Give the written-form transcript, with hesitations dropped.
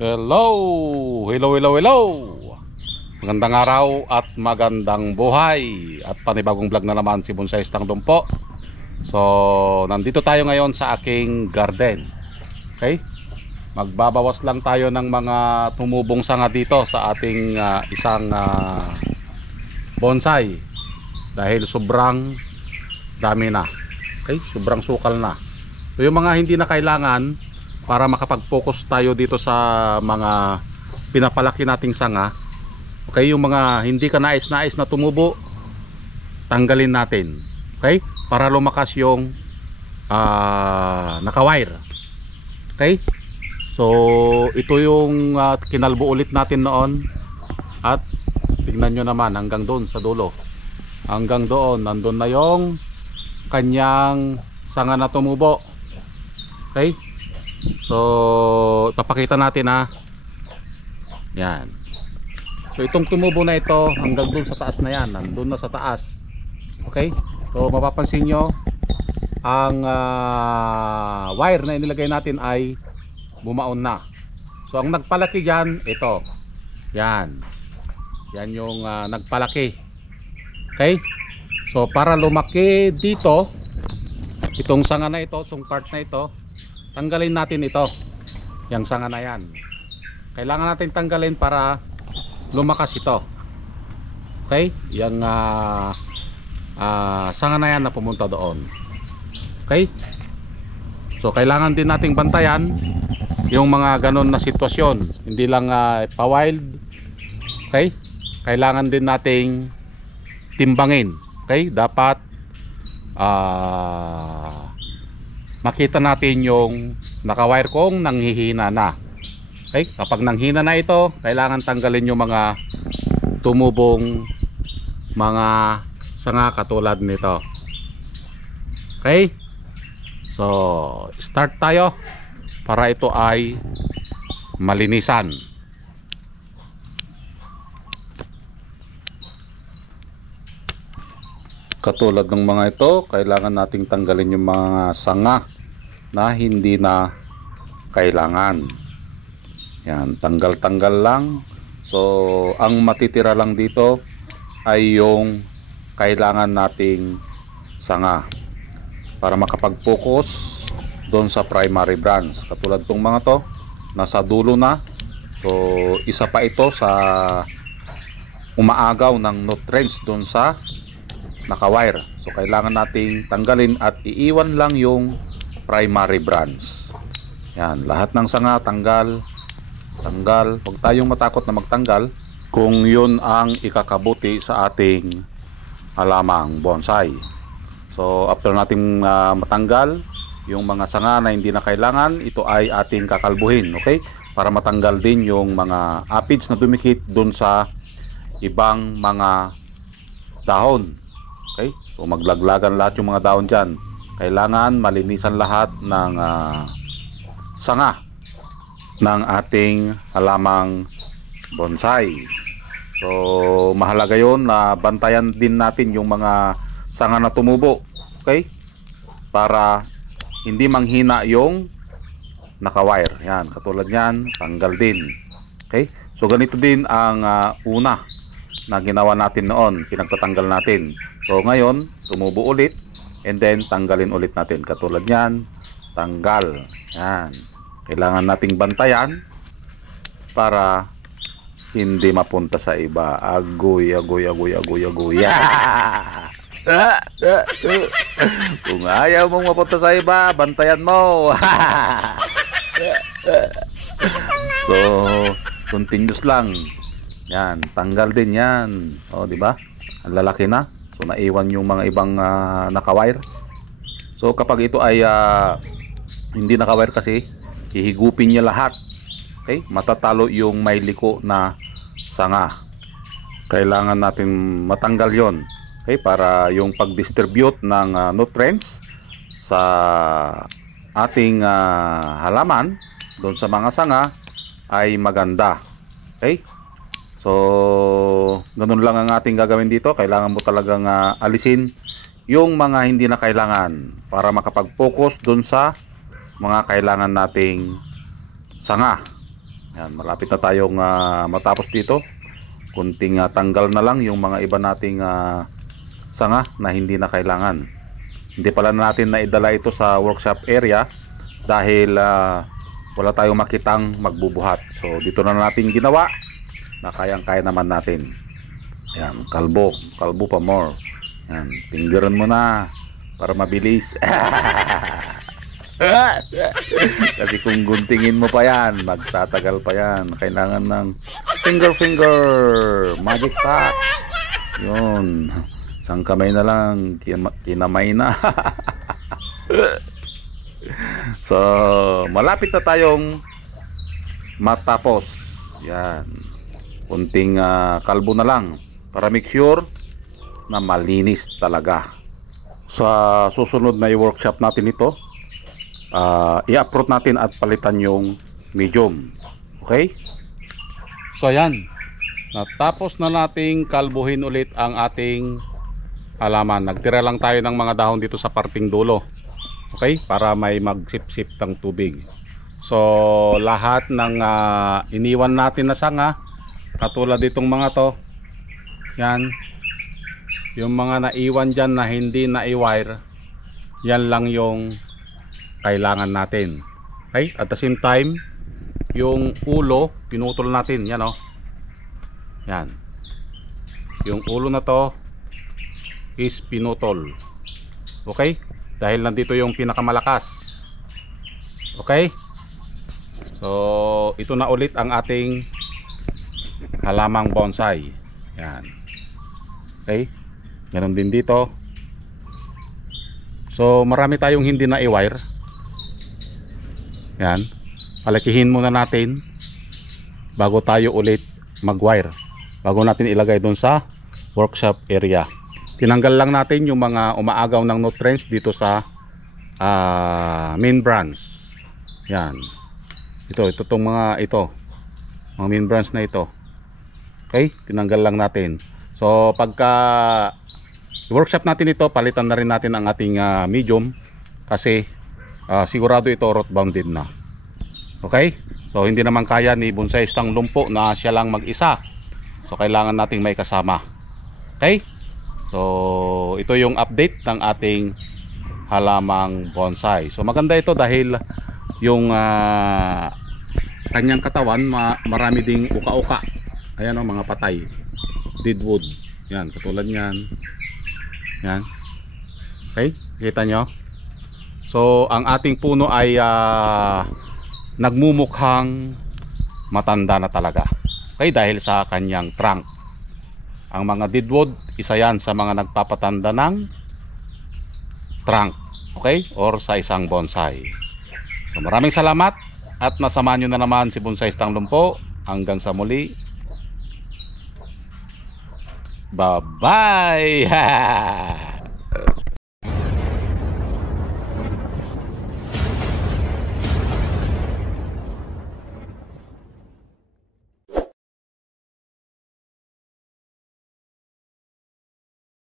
Hello! Hello, hello, hello! Magandang araw at magandang buhay. At panibagong vlog na naman si Bonsai Stangdong po. So, nandito tayo ngayon sa aking garden. Okay? Magbabawas lang tayo ng mga tumubong sanga dito sa ating isang bonsai. Dahil sobrang dami na. Okay? Sobrang sukal na. So, yung mga hindi na kailangan, para makapag-focus tayo dito sa mga pinapalaki nating sanga. Okay, yung mga hindi ka nais-nais na tumubo, tanggalin natin. Okay, para lumakas yung naka-wire. Okay, so ito yung kinalbo ulit natin noon. At tignan nyo naman hanggang doon sa dulo, hanggang doon nandun na yung kanyang sanga na tumubo. Okay, so ipapakita natin yan. So itong tumubo na ito hanggang dun sa taas na yan, nandun na sa taas. Okay, so mapapansin nyo ang wire na inilagay natin ay bumaon na. So ang nagpalaki dyan, ito yan yung nagpalaki. Okay, so para lumaki dito itong sanga na ito, itong part na ito, tanggalin natin ito, yung sanga na yan. Kailangan natin tanggalin para lumakas ito. Okay, yung sanga na yan na pumunta doon. Okay, so kailangan din nating bantayan yung mga ganon na sitwasyon, hindi lang pa-wild. Okay, kailangan din nating timbangin. Okay, dapat makita natin yung naka-wire kong nanghihina na. Okay, kapag nanghina na ito, kailangan tanggalin yung mga tumubong mga sanga katulad nito. Okay, so start tayo para ito ay malinisan. Katulad ng mga ito, kailangan nating tanggalin yung mga sanga na hindi na kailangan. Yan, tanggal-tanggal lang. So, ang matitira lang dito ay yung kailangan nating sanga para makapag-focus doon sa primary branch. Katulad tong mga to, nasa dulo na. So, isa pa ito sa umaagaw ng nutrients doon sa naka-wire. So kailangan nating tanggalin at iiwan lang yung primary branch. Yan, lahat ng sanga tanggal. Huwag tayong matakot na magtanggal kung yun ang ikakabuti sa ating halamang bonsai. So after nating matanggal yung mga sanga na hindi na kailangan, ito ay ating kakalbuhin, okay? Para matanggal din yung mga aphids na dumikit dun sa ibang mga dahon. Okay? So maglaglagan lahat yung mga dahon dyan. Kailangan malinisan lahat ng sanga ng ating halamang bonsai. So mahalaga yon na bantayan din natin yung mga sanga na tumubo. Okay? Para hindi manghina yung naka-wire. Yan, katulad yan, tanggal din. Okay? So ganito din ang una na ginawa natin noon, pinagtatanggal natin. So ngayon, tumubo ulit and then tanggalin ulit natin. Katulad yan, tanggal. Yan. Kailangan nating bantayan para hindi mapunta sa iba. Agoy. Kung ayaw mong mapunta sa iba, bantayan mo. So, continuous lang. Yan, tanggal din yan. O, di ba? Ang lalaki na. So naiwan yung mga ibang naka-wire. So kapag ito ay hindi naka-wire kasi, hihigupin niya lahat. Okay? Matatalo yung may liko na sanga. Kailangan natin matanggal yon. Okay? Para yung pag-distribute ng nutrients sa ating halaman doon sa mga sanga ay maganda. Okay? So ganun lang ang ating gagawin dito. Kailangan mo talagang alisin yung mga hindi na kailangan para makapag-focus dun sa mga kailangan nating sanga. Yan, malapit na tayong matapos dito. Kunting tanggal na lang yung mga iba nating sanga na hindi na kailangan. Hindi pala natin naidala ito sa workshop area dahil wala tayong makitang magbubuhat. So dito na natin ginawa na kayang-kaya naman natin. Yan, kalbo pa more. Yan, pinggiran mo na para mabilis. Kasi kung guntingin mo pa yan, magtatagal pa yan. Kailangan ng finger magic touch. Yun, isang kamay na lang, kinamay na. So malapit na tayong matapos. Yan, kunting kalbo na lang para make sure na malinis talaga. Sa susunod na i-workshop natin ito, i-uproot natin at palitan yung medium. Okay? So ayan, natapos na nating kalbuhin ulit ang ating halaman. Nagtira lang tayo ng mga dahon dito sa parting dulo. Okay? Para may magsip-sip ng tubig. So lahat ng iniwan natin na sanga, katulad itong mga to, yan, yung mga naiwan dyan na hindi na-wire, yan lang yung kailangan natin. Okay? At the same time, yung ulo pinutol natin. Yan o. Yan. Yung ulo na to is pinutol. Okay? Dahil nandito yung pinakamalakas. Okay? So ito na ulit ang ating halamang bonsai. Yan. Okay? Meron din dito. So marami tayong hindi na i-wire. Yan, palakihin muna natin bago tayo ulit mag-wire, bago natin ilagay doon sa workshop area. Tinanggal lang natin yung mga umaagaw ng nutrients dito sa main branch. Yan, ito tong mga mga main branch na ito. Okay, tinanggal lang natin. So pagka workshop natin ito, palitan na rin natin ang ating medium kasi sigurado ito root bounded na. Okay? So hindi naman kaya ni Bonsai Stang Lumpo na siya lang mag-isa. So kailangan nating may kasama. Okay? So ito yung update ng ating halamang bonsai. So maganda ito dahil yung kanyang katawan marami ding uka-uka. Ayan o, mga patay, deadwood. Yan, katulad yan. Yan. Okay? Kita nyo? So ang ating puno ay nagmumukhang matanda na talaga. Okay, dahil sa kanyang trunk. Ang mga deadwood, isa yan sa mga nagpapatanda ng trunk. Okay? Or sa isang bonsai. So maraming salamat at nasamahan nyo na naman si Bonsai Stang Lumpo. Hanggang sa muli. Bye bye.